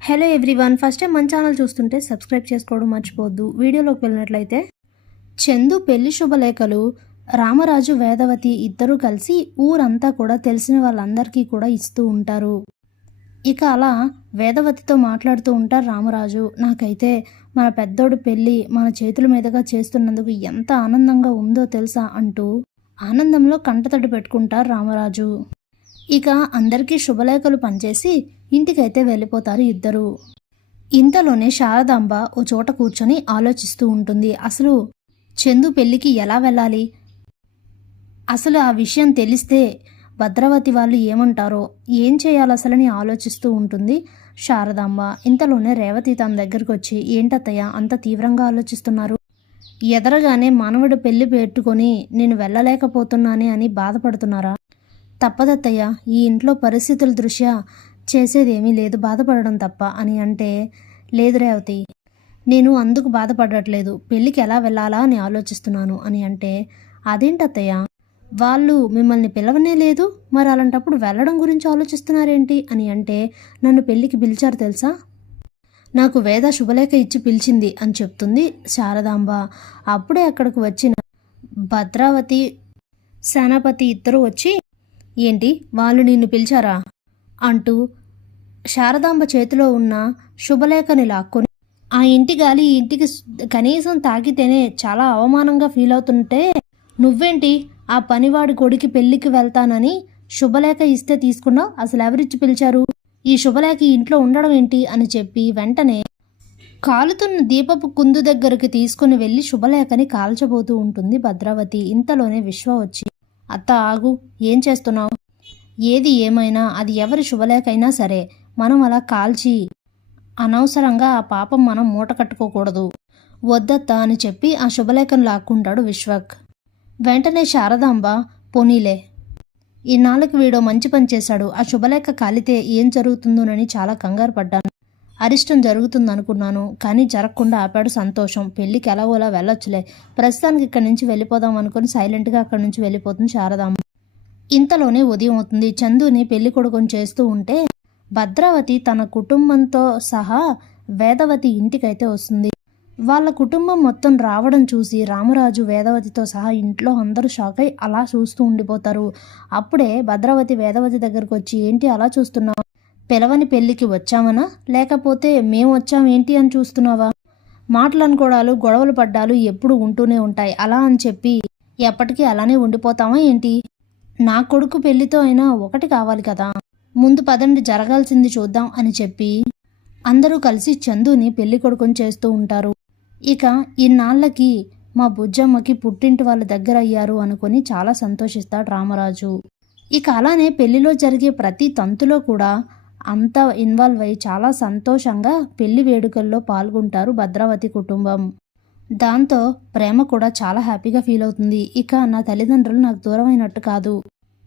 Hello everyone first time మన channel చూస్తుంటే subscribe చేసుకోవడం మర్చిపోవద్దు. వీడియోలోకి వెళ్ళినట్లయితే చందు పెళ్ళి శుభలేఖలు రామరాజు వేదవతి ఇద్దరూ కలిసి ఊరంతా కూడా తెలిసిన వాళ్ళందరికీ కూడా ఇస్తూ ఉంటారు. ఇక అలా వేదవతితో మాట్లాడుతూ ఉంటారు రామరాజు. నాకైతే మన పెద్దోడు పెళ్ళి మన చేతుల మీదుగా చేస్తున్నందుకు ఎంత ఆనందంగా ఉందో తెలుసా అంటూ ఆనందంలో కంటతడి పెట్టుకుంటారు రామరాజు. ఇక అందరికీ శుభలేఖలు పనిచేసి ఇంటికైతే వెళ్ళిపోతారు ఇద్దరు. ఇంతలోనే శారదాంబ ఓ చోట కూర్చొని ఆలోచిస్తూ ఉంటుంది. అసలు చందు పెళ్ళికి ఎలా వెళ్ళాలి? అసలు ఆ విషయం తెలిస్తే భద్రావతి వాళ్ళు ఏమంటారో ఏం చేయాలి అసలని ఆలోచిస్తూ ఉంటుంది శారదాంబ. ఇంతలోనే రేవతి తన దగ్గరకు వచ్చి ఏంటత్తయ్య అంత తీవ్రంగా ఆలోచిస్తున్నారు? ఎదరగానే మనవడు పెళ్ళి పెట్టుకొని నేను వెళ్ళలేకపోతున్నానే అని బాధపడుతున్నారా? తప్పదత్తయ్య ఈ ఇంట్లో పరిస్థితుల దృష్ట్యా చేసేదేమీ లేదు బాధపడడం తప్ప అని అంటే లేదు రేవతి నేను అందుకు బాధపడట్లేదు పెళ్ళికి ఎలా వెళ్ళాలా అని ఆలోచిస్తున్నాను అని అంటే అదేంటత్తయ్య వాళ్ళు మిమ్మల్ని పిలవనే లేదు మరి అలాంటప్పుడు వెళ్ళడం గురించి ఆలోచిస్తున్నారేంటి అని అంటే నన్ను పెళ్ళికి పిలిచారు తెలుసా? నాకు వేద శుభలేఖ ఇచ్చి పిలిచింది అని చెప్తుంది శారదాంబ. అప్పుడే అక్కడికి వచ్చిన భద్రావతి సేనాపతి ఇద్దరు వచ్చి ఏంటి వాళ్ళు నిన్ను పిలిచారా? అంటూ శారదాంబ చేతిలో ఉన్న శుభలేఖని లాక్కొని ఆ ఇంటి గాలి ఈ ఇంటికి కనీసం తాకితేనే చాలా అవమానంగా ఫీల్ అవుతుంటే నువ్వేంటి ఆ పనివాడి కొడుకి పెళ్ళికి వెళ్తానని శుభలేఖ ఇస్తే తీసుకున్నావు? అసలు ఎవరిచ్చి పిలిచారు? ఈ శుభలేఖ ఇంట్లో ఉండడం ఏంటి? అని చెప్పి వెంటనే కాలుతున్న దీపపు కుందు దగ్గరికి తీసుకుని వెళ్ళి శుభలేఖని కాల్చబోతూ ఉంటుంది భద్రావతి. ఇంతలోనే విశ్వ వచ్చి అత్త ఆగు. ఏం చేస్తున్నావు? ఏది ఏమైనా అది ఎవరి శుభలేఖ అయినా సరే మనం అలా కాల్చి అనవసరంగా ఆ పాపం మనం మూట కట్టుకోకూడదు. వద్దత్త అని చెప్పి ఆ శుభలేఖను లాక్కుంటాడు విశ్వక్. వెంటనే శారదాంబ పోనీలే. ఈనాళ్ళకి వీడో మంచి పని చేశాడు. ఆ శుభలేఖ కాలితే ఏం జరుగుతుందోనని చాలా కంగారు పడ్డాను. అరిష్టం జరుగుతుందనుకున్నాను కానీ జరగకుండా ఆపాడు సంతోషం. పెళ్ళికి ఎలాగోలా వెళ్ళొచ్చులే. ప్రస్తుతానికి ఇక్కడి నుంచి వెళ్ళిపోదాం అనుకుని సైలెంట్గా అక్కడి నుంచి వెళ్ళిపోతుంది శారదాంబ ఇంతలోనే ఉదయం అవుతుంది. చందుని పెళ్ళి కొడుకుని చేస్తూ ఉంటే భద్రావతి తన కుటుంబంతో సహా వేదవతి ఇంటికైతే వస్తుంది. వాళ్ళ కుటుంబం మొత్తం రావడం చూసి రామరాజు వేదవతితో సహా ఇంట్లో అందరూ షాక్ అయి అలా చూస్తూ ఉండిపోతారు. అప్పుడే భద్రావతి వేదవతి దగ్గరకు వచ్చి ఏంటి అలా చూస్తున్నావు? పిలవని పెళ్ళికి వచ్చామనా? లేకపోతే మేము వచ్చాం ఏంటి అని చూస్తున్నావా? మాటలు అనుకోవడాలు గొడవలు పడ్డాలు ఎప్పుడు ఉంటూనే ఉంటాయి. అలా అని చెప్పి ఎప్పటికీ అలానే ఉండిపోతామా ఏంటి? నా కొడుకు పెళ్ళితో అయినా ఒకటి కావాలి కదా. ముందు పదండి జరగాల్సింది చూద్దాం అని చెప్పి అందరూ కలిసి చందుని పెళ్ళి కొడుకుని చేస్తూ ఉంటారు. ఇక ఇన్నాళ్ళకి మా బుజ్జమ్మకి పుట్టింటి వాళ్ళ దగ్గర అయ్యారు అనుకొని చాలా సంతోషిస్తాడు రామరాజు. ఇక అలానే పెళ్ళిలో జరిగే ప్రతి తంతులో కూడా అంతా ఇన్వాల్వ్ అయ్యి చాలా సంతోషంగా పెళ్ళి వేడుకల్లో పాల్గొంటారు భద్రావతి కుటుంబం. దాంతో ప్రేమ కూడా చాలా హ్యాపీగా ఫీల్ అవుతుంది. ఇక నా తల్లిదండ్రులు నాకు దూరమైనట్టు కాదు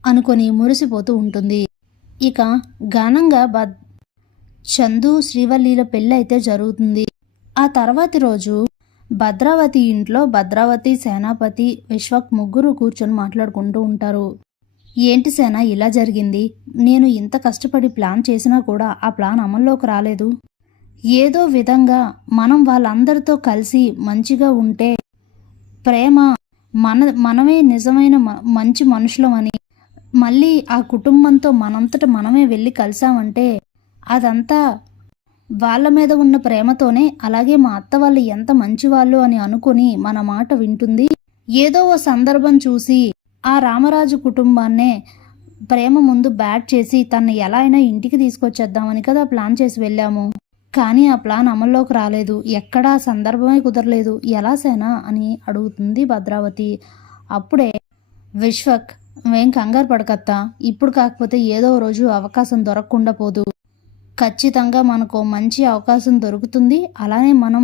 అనుకొని మురిసిపోతూ ఉంటుంది. ఇక ఘనంగా బద్ చందు శ్రీవల్లిల పెళ్ళి అయితే జరుగుతుంది. ఆ తర్వాతి రోజు భద్రావతి ఇంట్లో భద్రావతి సేనాపతి విశ్వక్ ముగ్గురు కూర్చొని మాట్లాడుకుంటూ ఉంటారు. ఏంటి సేన ఇలా జరిగింది? నేను ఇంత కష్టపడి ప్లాన్ చేసినా కూడా ఆ ప్లాన్ అమల్లోకి రాలేదు. ఏదో విధంగా మనం వాళ్ళందరితో కలిసి మంచిగా ఉంటే ప్రేమ మన మనమే నిజమైన మ- మంచి మనుషులమని మళ్ళీ ఆ కుటుంబంతో మనంతట మనమే వెళ్ళి కలిసామంటే అదంతా వాళ్ళ మీద ఉన్న ప్రేమతోనే అలాగే మా అత్త వాళ్ళు ఎంత మంచివాళ్ళు అని అనుకుని మన మాట వింటుంది. ఏదో ఓ సందర్భం చూసి ఆ రామరాజు కుటుంబాన్నే ప్రేమ ముందు బ్యాట్ చేసి తను ఎలా అయినా ఇంటికి తీసుకొచ్చేద్దామని కదా ప్లాన్ చేసి వెళ్ళాము. కానీ ఆ ప్లాన్ అమల్లోకి రాలేదు. ఎక్కడా సందర్భమే కుదరలేదు. ఎలా సేనా అని అడుగుతుంది భద్రావతి. అప్పుడే విశ్వక్ మేం కంగారు పడకత్తా. ఇప్పుడు కాకపోతే ఏదో రోజు అవకాశం దొరకకుండా పోదు. ఖచ్చితంగా మనకు మంచి అవకాశం దొరుకుతుంది. అలానే మనం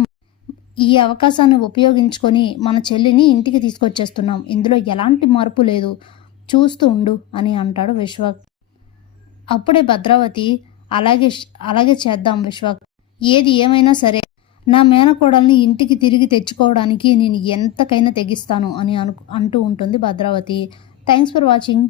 ఈ అవకాశాన్ని ఉపయోగించుకొని మన చెల్లిని ఇంటికి తీసుకొచ్చేస్తున్నాం. ఇందులో ఎలాంటి మార్పు లేదు. చూస్తూ ఉండు అని అంటాడు విశ్వక్. అప్పుడే భద్రావతి అలాగే అలాగే చేద్దాం విశ్వక్. ఏది ఏమైనా సరే నా మేనకోడల్ని ఇంటికి తిరిగి తెచ్చుకోవడానికి నేను ఎంతకైనా తెగిస్తాను అని అను అంటూ ఉంటుంది భద్రావతి. Thanks for watching.